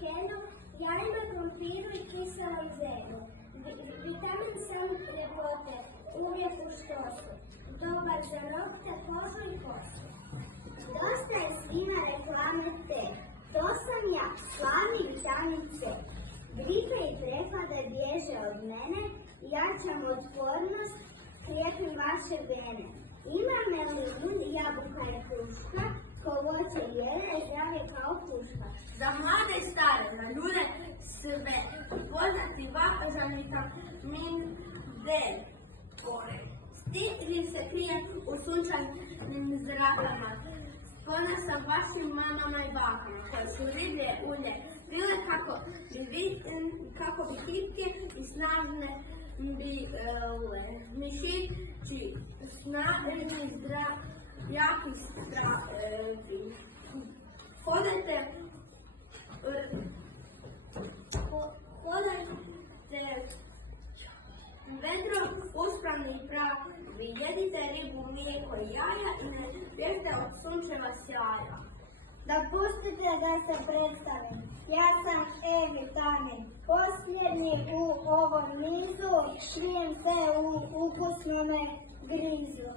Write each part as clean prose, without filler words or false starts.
henu, jajima, krompiru i kiselom zelju. Vitamin C ljepote, uvijek u štosu. Dobar za nokte, kožu i kosu. Dosta je svima reklame te. To sam ja, slavni vitamin C. Gripe i prehlade bježe od mene, jačam otpornost, krijepim vaše vene. Ima melinu, jabuka je kruška, ko voće jede, zdravje kao puška. Za mlade i stare, za ljude sve, poznati za vitamin D. Stigli se krije u sunčanim zrakama. Spona sam vašim mamama i bakama, koje su riblje ulje, bile kako bi hitke i snažne bile. Mišići snažni, jaki zdravi. Hodajte vedro, uspravni i pravi. Jedite ribu, mlijeko i jaja i ne bježite od sunčeva sjaja. Dopustite da se predstavim. Ja sam E-vitamin, posljednji u ovom nizu, šlijem se u ukusnome grizu.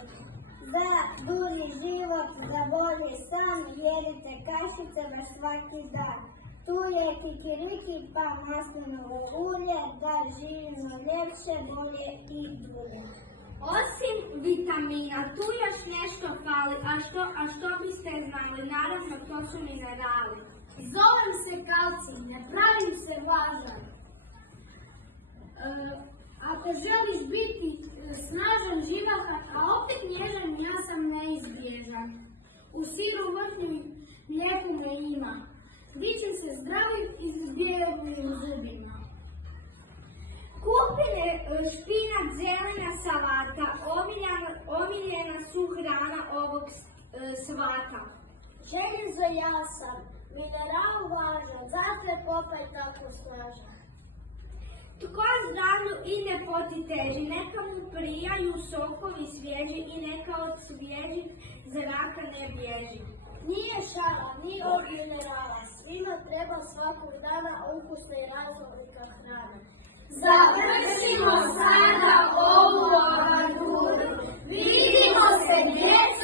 Za dulji život, za bolji san, jedite kašice baš svaki dan. Tu je kikiriki pa maslinovo ulje, da živimo ljepše, bolje i dulje. Osim vitamina, tu još nešto fali, a što biste znali, naravno to su minerali. Zovem se kalcij, ne pravim se vlažan. Ako želiš biti snažan, živahan, a opet nježan, ja sam neizbježan. U siru, vrhnju i mlijeku me ima. Dičem se zdravim i s bijelim zubima. Kupine, špinat, zelena salata, omiljena su hrana ovog svata. Željezo ja sam, mineral važan, zato je Popaj tako snažan. Tko zdravlju i ljepoti teži, neka mu prijaju sokovi svježi i neka od svježih zraka ne bježi. Nije šala, ni od minerala, svima treba svakog dana ukusna i raznolika hrana. Završimo sada ovu avanturu, vidimo se djeca!